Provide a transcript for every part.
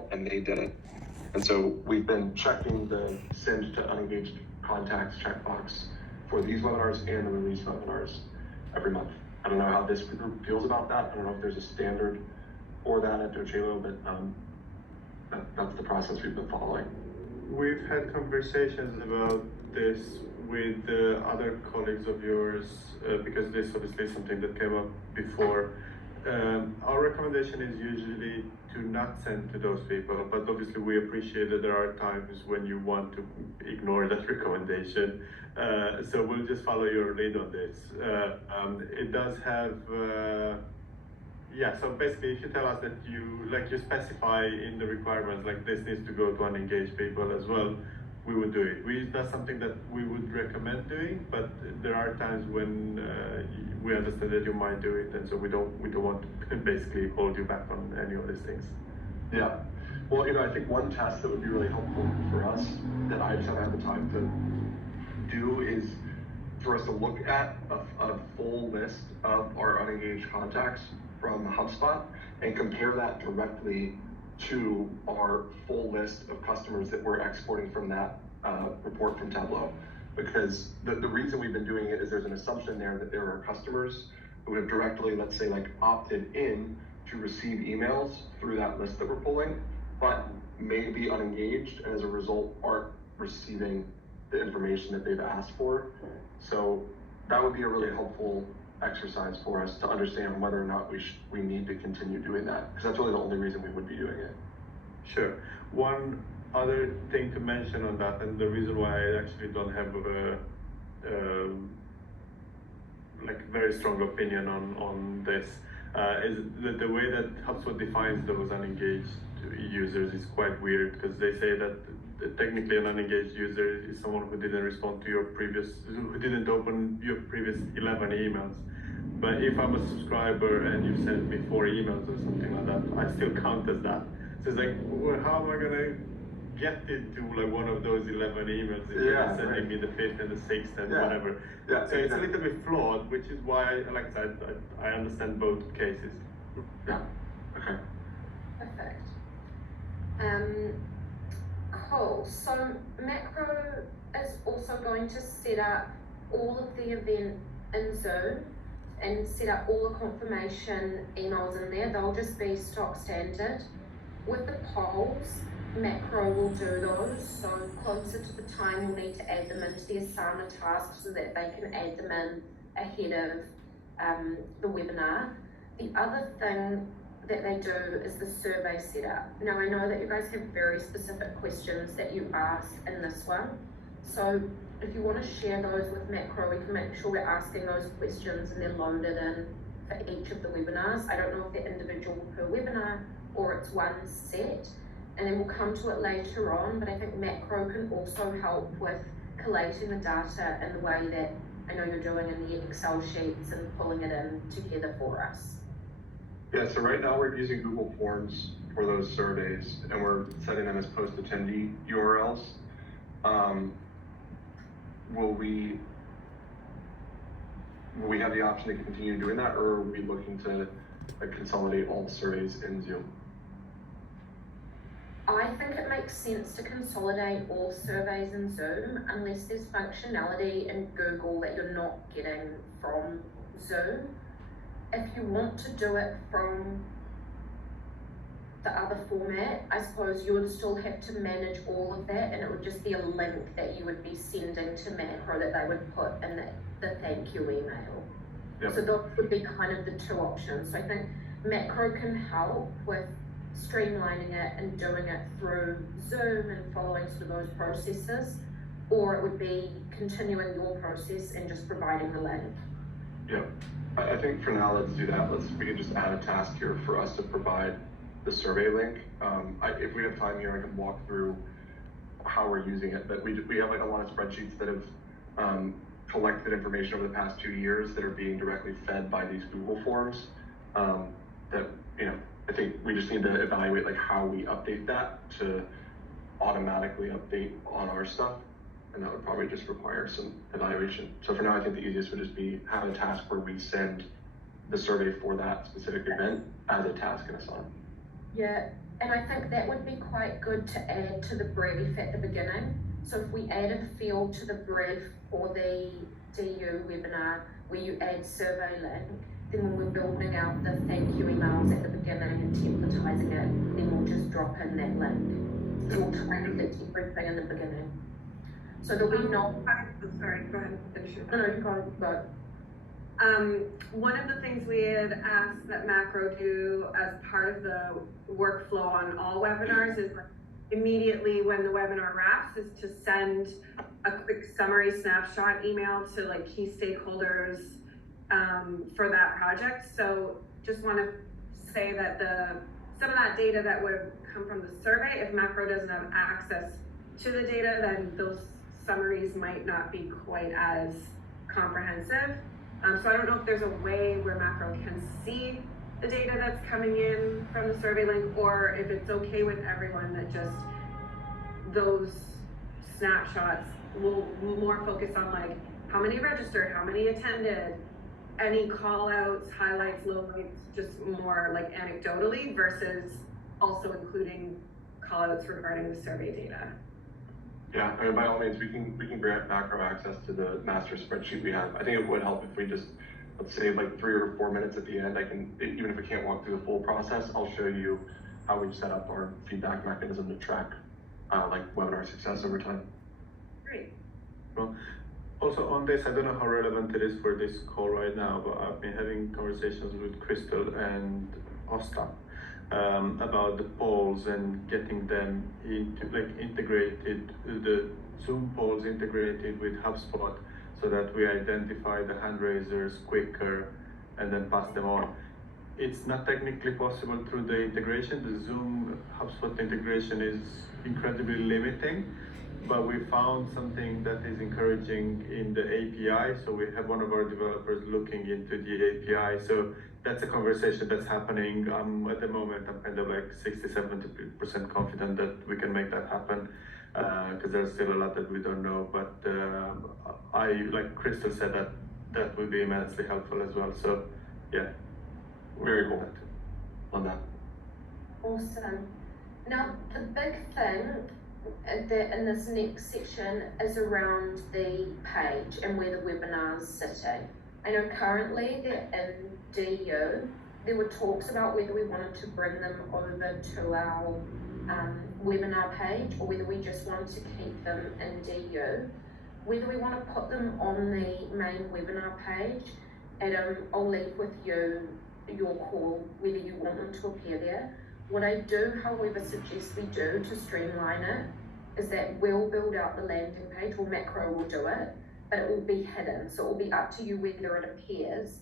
email and they didn't. And so we've been checking the send to unengaged contacts checkbox for these webinars and the release webinars every month. I don't know how this group feels about that. I don't know if there's a standard for that at Docebo, but that's the process we've been following. We've had conversations about this with other colleagues of yours because this obviously is something that came up before. Our recommendation is usually to not send to those people, but obviously we appreciate that there are times when you want to ignore that recommendation. So we'll just follow your lead on this. It does have, so basically if you tell us that you specify in the requirements, like this needs to go to unengaged people as well, we would do it. That's something that we would recommend doing, but there are times when we understand that you might do it, and so we don't want to basically hold you back on any of these things. Yeah. Well, I think one task that would be really helpful for us that I just haven't had the time to do is for us to look at a full list of our unengaged contacts from HubSpot and compare that directly to our full list of customers that we're exporting from that report from Tableau. Because the reason we've been doing it is there's an assumption there that there are customers who have directly, let's say, opted in to receive emails through that list that we're pulling, but may be unengaged and as a result aren't receiving the information that they've asked for. So that would be a really helpful exercise for us to understand whether or not we need to continue doing that, because that's really the only reason we would be doing it. Sure. One other thing to mention on that, and the reason why I actually don't have a very strong opinion on this is that the way that HubSpot defines those unengaged users is quite weird, because they say that technically an unengaged user is someone who didn't respond to who didn't open your previous 11 emails. But if I'm a subscriber and you sent me 4 emails or something like that, I still count as that. So it's like, well, how am I gonna get into one of those 11 emails if you're sending me the 5th and the 6th and whatever? Yeah, so it's a little bit flawed, which is why, like I said, I understand both cases. Yeah. Okay. Perfect. Cool. So Macro is also going to set up all of the event in Zoom and set up all the confirmation emails in there. They'll just be stock standard. With the polls, Macro will do those, so closer to the time we'll need to add them into the Asana task so that they can add them in ahead of the webinar. The other thing that they do is the survey setup. Now I know that you guys have very specific questions that you asked in this one, so if you want to share those with Macro, we can make sure we're asking those questions and they're loaded in for each of the webinars. I don't know if they're individual per webinar or it's one set, and then we'll come to it later on, but I think Macro can also help with collating the data in the way that I know you're doing in the Excel sheets and pulling it in together for us. Yeah, so right now we're using Google Forms for those surveys and we're setting them as post attendee URLs. Will we have the option to continue doing that, or are we looking to consolidate all the surveys in Zoom? I think it makes sense to consolidate all surveys in Zoom unless there's functionality in Google that you're not getting from Zoom. If you want to do it from the other format, I suppose you would still have to manage all of that, and it would just be a link that you would be sending to Macro that they would put in the thank you email. Yep. So those would be kind of the 2 options. So I think Macro can help with streamlining it and doing it through Zoom and following sort of those processes, or it would be continuing your process and just providing the link. Yeah, I think for now, let's do that. We can just add a task here for us to provide the survey link. If we have time here, I can walk through how we're using it, but we have a lot of spreadsheets that have collected information over the past 2 years that are being directly fed by these Google Forms that, I think we just need to evaluate how we update that to automatically update on our stuff, and that would probably just require some evaluation. So for now, I think the easiest would just be have a task where we send the survey for that specific event as a task in Asana. Yeah, And I think that would be quite good to add to the brief at the beginning. So if we add a field to the brief for the DU webinar where you add survey link, then when we're building out the thank you emails at the beginning and templatizing it, then we'll just drop in that link. So we'll translate everything in the beginning. So that we know. Sorry, go ahead, finish your No, you go. One of the things we had asked that Macro do as part of the workflow on all webinars is immediately when the webinar wraps is to send a quick summary snapshot email to like key stakeholders for that project. So just want to say that some of that data that would come from the survey, if Macro doesn't have access to the data, then those summaries might not be quite as comprehensive. So I don't know if there's a way where Macro can see the data that's coming in from the survey link, or if it's okay with everyone that just those snapshots will more focus on like how many registered, how many attended, any call outs, highlights, lowlights, just more like anecdotally versus also including call outs regarding the survey data. Yeah, I mean, by all means, we can grant Macro access to the master spreadsheet we have. I think it would help if we just, let's say like 3 or 4 minutes at the end, even if I can't walk through the full process, I'll show you how we've set up our feedback mechanism to track like webinar success over time. Great. Well, also on this, I don't know how relevant it is for this call right now, but I've been having conversations with Crystal and Osta about the polls and getting them into integrated, the Zoom polls integrated with HubSpot so that we identify the hand raisers quicker and then pass them on. It's not technically possible through the integration. The Zoom HubSpot integration is incredibly limiting, but we found something that is encouraging in the API. So we have one of our developers looking into the API. So that's a conversation that's happening. At the moment, I'm kind of like 60-70% confident that we can make that happen because there's still a lot that we don't know. But I, like Crystal said, that would be immensely helpful as well. So yeah, very cool on that. Awesome. Now, the big thing in this next section is around the page and where the webinar's sitting. I know currently they're in DU. There were talks about whether we wanted to bring them over to our webinar page or whether we just wanted to keep them in DU. Whether we want to put them on the main webinar page, Adam, I'll leave with you your call whether you want them to appear there. What I do, however, suggest we do to streamline it is that we'll build out the landing page, or Macro will do it, but it will be hidden. So it will be up to you whether it appears.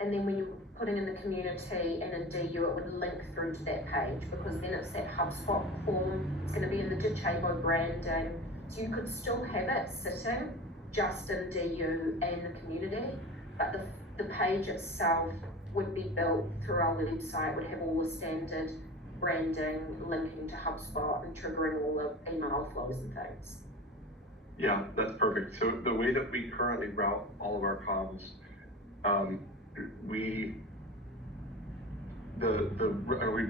And then when you're putting in the community and in DU, it would link through to that page because then it's that HubSpot form. It's going to be in the Docebo branding. So you could still have it sitting just in DU and the community, but the page itself would be built through our website, would have all the standard branding, linking to HubSpot and triggering all the email flows and things. Yeah, that's perfect. So the way that we currently route all of our comms, we've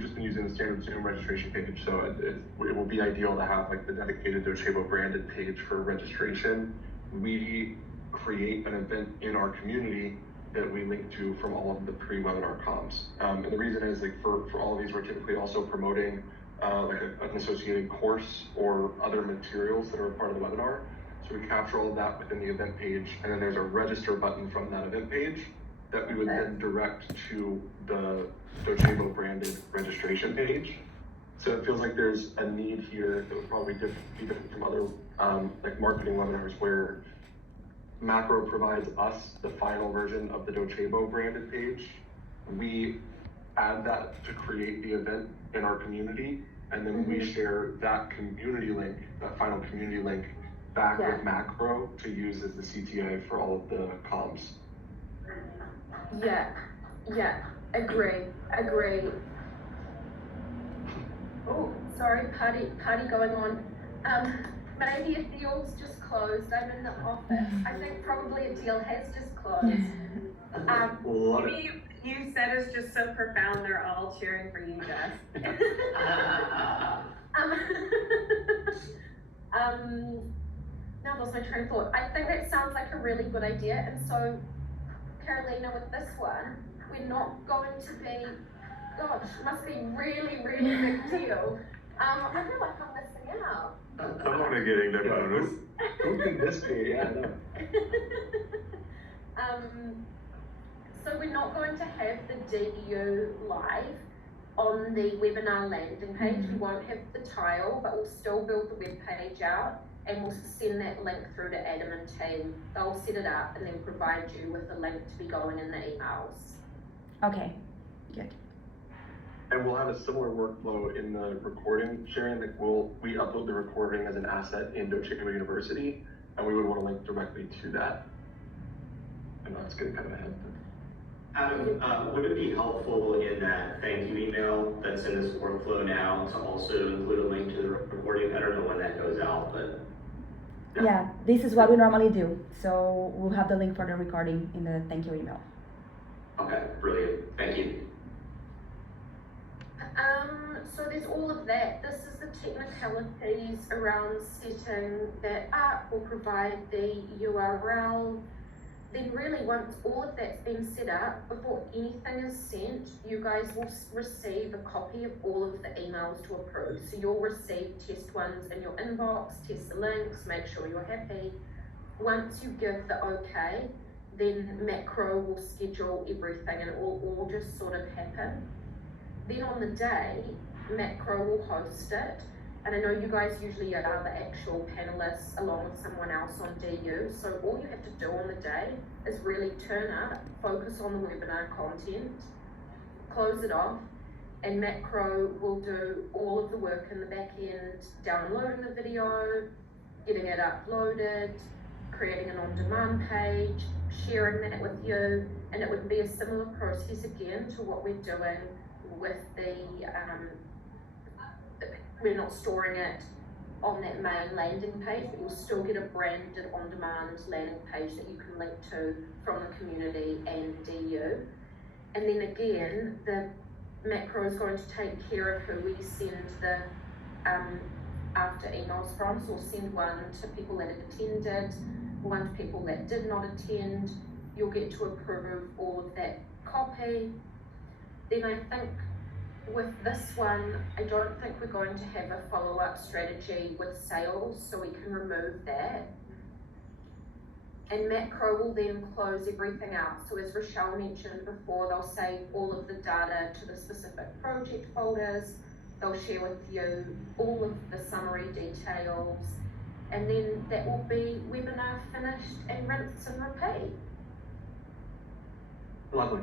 just been using the standard Zoom registration page. So it will be ideal to have like the dedicated Docebo branded page for registration. We create an event in our community that we link to from all of the pre-webinar comms. And the reason is like for all of these, we're typically also promoting like an associated course or other materials that are a part of the webinar. So we capture all of that within the event page, and then there's a register button from that event page that we would then direct to the Docebo branded registration page. So it feels like there's a need here that would probably be different from other like marketing webinars where Macro provides us the final version of the Docebo branded page. We add that to create the event in our community, and then we share that community link, that final community link, back with Macro to use as the CTA for all of the comms. Yeah, agree. Oh, sorry, party going on. Maybe a deal's just closed. I'm in the office. I think probably a deal has just closed. you said is just so profound. They're all cheering for you, Jess. Now lost my train of thought. I think that sounds like a really good idea, and so Carolina, with this one, we're not going to be, gosh, it must be really, really big deal. I feel like I'm missing out. Someone is getting their bonus. Who can this be? Yeah, no. So we're not going to have the DU live on the webinar landing page. We won't have the tile, but we'll still build the web page out and we'll send that link through to Adam and team. They'll set it up and then provide you with a link to be going in the emails. Okay, good. And we'll have a similar workflow in the recording sharing. Like we upload the recording as an asset into Chickadee University, and we would want to link directly to that. And that's good, kind of ahead. Adam, would it be helpful in that thank you email that's in this workflow now to also include a link to the recording? I don't know when that goes out, but Yeah, this is what we normally do. So we'll have the link for the recording in the thank you email. okay, brilliant. Thank you. So there's all of that. This is the technicalities around setting that up. We'll provide the URL. Then really once all of that's been set up, before anything is sent, you guys will receive a copy of all of the emails to approve. So you'll receive test ones in your inbox, test the links, make sure you're happy. Once you give the okay, then Macro will schedule everything and it will all just sort of happen. Then on the day, Macro will host it. And I know you guys usually are the actual panelists along with someone else on DU. So all you have to do on the day is really turn up, focus on the webinar content, close it off, and Macro will do all of the work in the back end, downloading the video, getting it uploaded, creating an on-demand page, sharing that with you, and it would be a similar process again to what we're doing with the, we're not storing it on that main landing page, but you'll still get a branded on-demand landing page that you can link to from the community and DU. And then again, the Macro is going to take care of who we send the after emails from. So we'll send one to people that had attended, one to people that did not attend. You'll get to approve all of that copy. Then I think with this one, I don't think we're going to have a follow-up strategy with sales, so we can remove that. And Macro will then close everything out. So as Rochelle mentioned before, they'll save all of the data to the specific project folders. They'll share with you all of the summary details. And then that will be webinar finished and rinse and repeat. Lovely.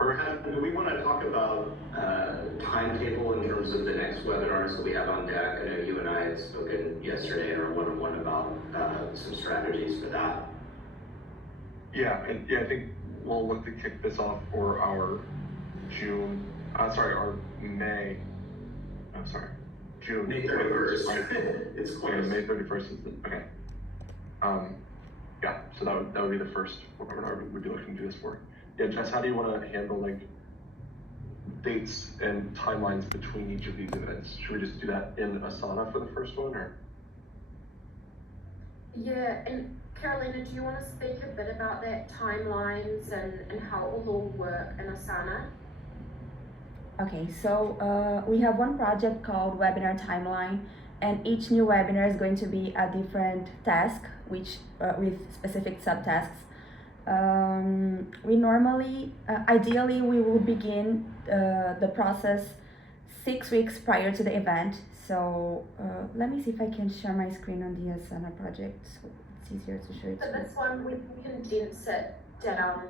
Do we want to talk about timetable in terms of the next webinars that we have on deck? I know you and I had spoken yesterday in our one-on-one about some strategies for that. Yeah, and yeah, I think we'll look to kick this off for our June, our May, I'm sorry, June. May 31st. It's Okay, close. May 31st is the, okay. Yeah, so that would be the first webinar we'd be looking to do this for. Yeah, Jess, how do you want to handle like dates and timelines between each of these events? Should we just do that in Asana for the first one, or? Yeah, and Carolina, do you want to speak a bit about that timelines and how it will all work in Asana? Okay, so we have one project called Webinar Timeline, and each new webinar is going to be a different task, which with specific subtasks. We normally, ideally, we will begin the process 6 weeks prior to the event. So let me see if I can share my screen on the Asana project, so it's easier to show it For to you. this one, we condense it down.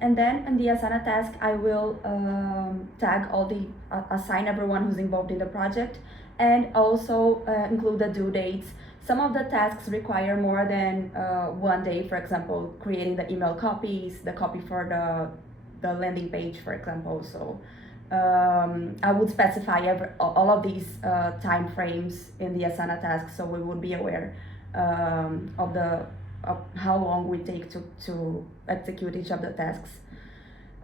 And then in the Asana task, I will tag all the, assign everyone who's involved in the project, and also include the due dates. Some of the tasks require more than 1 day, for example, creating the email copies, the copy for the landing page, for example. So I would specify all of these time frames in the Asana task, so we would be aware of how long we take to execute each of the tasks.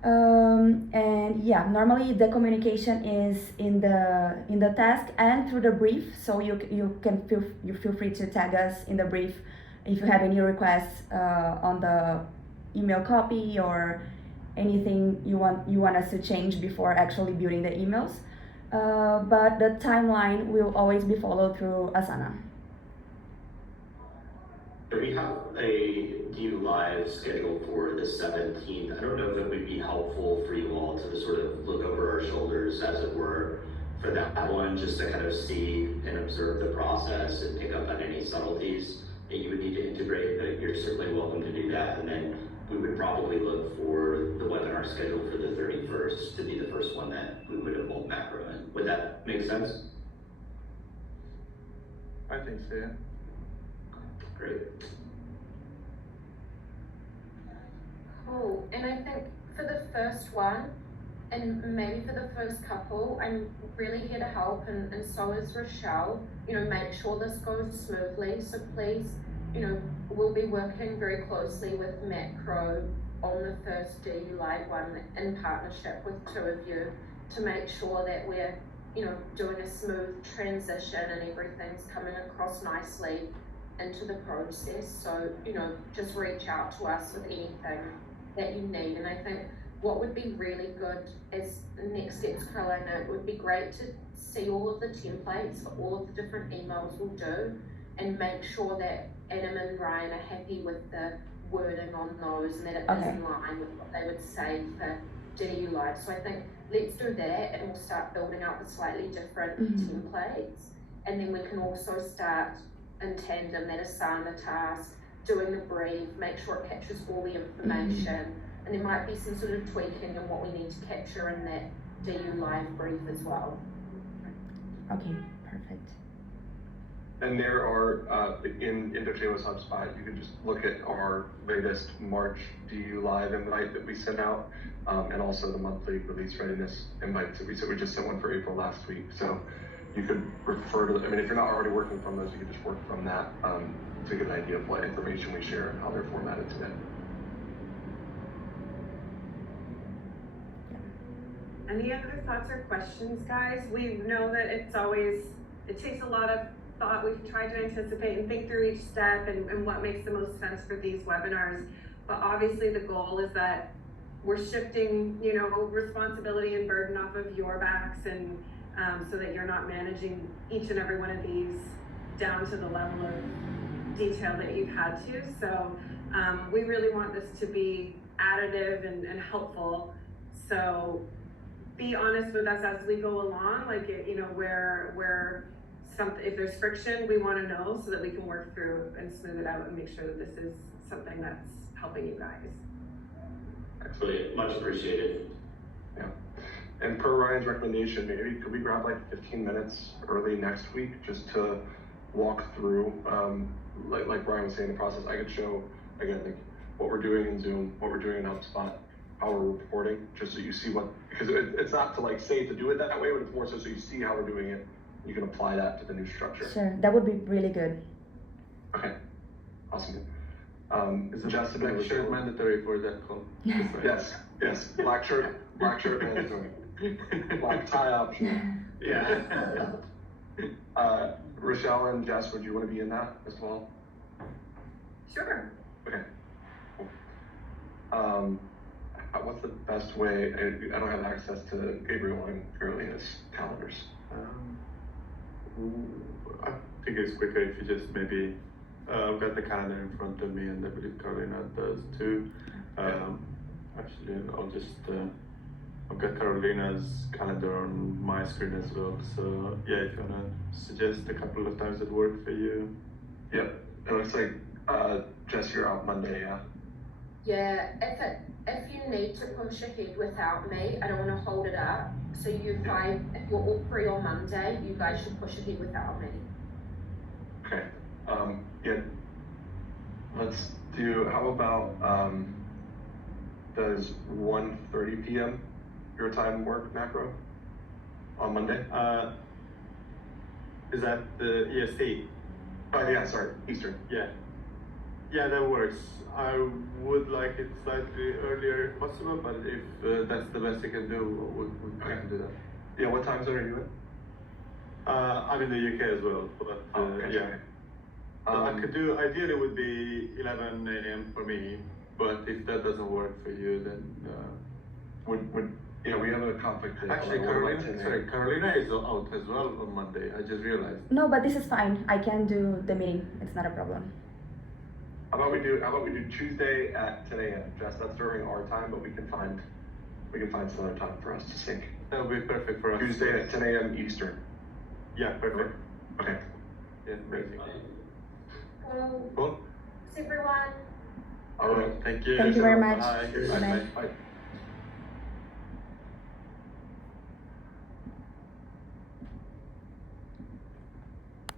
And yeah, normally the communication is in the task and through the brief, so you feel free to tag us in the brief if you have any requests on the email copy or anything you want us to change before actually building the emails. But the timeline will always be followed through Asana. We have a DU Live scheduled for the 17th. I don't know if it would be helpful for you all to sort of look over our shoulders, as it were, for that one, just to kind of see and observe the process and pick up on any subtleties that you would need to integrate, but you're certainly welcome to do that. And then we would probably look for the webinar scheduled for the 31st to be the first one that we would involve macro in. Would that make sense? I think so, yeah. Great. Cool. And I think for the first one, and maybe for the first couple, I'm really here to help, and so is Rochelle. You know, make sure this goes smoothly. So please, you know, we'll be working very closely with Macro on the first DU Live one in partnership with two of you to make sure that we're, you know, doing a smooth transition and everything's coming across nicely into the process. So, you know, just reach out to us with anything that you need. And I think what would be really good as the next steps, Carolina, it would be great to see all of the templates for all of the different emails we'll do and make sure that Adam and Ryan are happy with the wording on those and that it is in line with what they would say for DU Live. So I think let's do that, and we'll start building out the slightly different templates, and then we can also start in tandem that Asana task, doing the brief, make sure it captures all the information, and there might be some sort of tweaking in what we need to capture in that DU Live brief as well. Okay, perfect. And there are, in Interchange with HubSpot, you can just look at our latest March DU Live invite that we sent out, and also the monthly release readiness invites that we just sent one for April last week. So you could refer to, I mean, if you're not already working from those, you could just work from that to get an idea of what information we share and how they're formatted today. Any other thoughts or questions, guys? We know that it takes a lot of thought. We've tried to anticipate and think through each step and what makes the most sense for these webinars. But obviously the goal is that we're shifting, you know, responsibility and burden off of your backs, and so that you're not managing each and every one of these down to the level of detail that you've had to. So we really want this to be additive and helpful. So be honest with us as we go along, like, you know, where if there's friction, we want to know so that we can work through and smooth it out and make sure that this is something that's helping you guys. Excellent, much appreciated. Yeah. And per Ryan's recommendation, maybe could we grab like 15 minutes early next week just to walk through, like Brian was saying, the process. I could show, again, like what we're doing in Zoom, what we're doing in HubSpot, how we're reporting, just so you see what, because it's not to like say to do it that way, but it's more so you see how we're doing it. You can apply that to the new structure. Sure, that would be really good. Okay, awesome. Is the Jessica, black shirt mandatory for that call? Yes, black shirt mandatory. Black tie option. Yeah. Rochelle and Jess, would you want to be in that as well? Sure. Okay. Cool. What's the best way? I don't have access to Gabriel and Carolina's calendars. I think it's quicker if you just maybe, I've got the calendar in front of me, and I believe Carolina does too. Actually, I'll just, I've got Carolina's calendar on my screen as well. So yeah, if you wanna suggest a couple of times that work for you. Yep, it looks like Jess, you're out Monday, yeah? Yeah, if you need to push ahead without me, I don't want to hold it up. So you five, if you're all free on Monday, you guys should push ahead without me. Okay. Yeah. Let's do. How about does 1:30 p.m. your time work, Macro? On Monday? Is that the EST? Oh yeah, sorry, Eastern. Yeah. Yeah, that works. I would like it slightly earlier if possible, but if that's the best you can do, we can do that. Yeah, what time zone are you in? I'm in the UK as well, but Okay. yeah. I could do, ideally would be 11 a.m. for me, but if that doesn't work for you, then Yeah, we have a conflict. actually What about 10 a.m.? Carolina is out as well on Monday. I just realized. No, but this is fine. I can do the meeting. It's not a problem. How about we do Tuesday at 10 a.m. Jess, that's during our time, but we can find some other time for us to sync. That would be perfect for us. Tuesday at 10 a.m. Eastern. Yeah, perfect. Okay. Yeah, amazing. Well, Cool. thanks everyone. All right. Thank you. Thank you very much. Bye. Bye. Bye.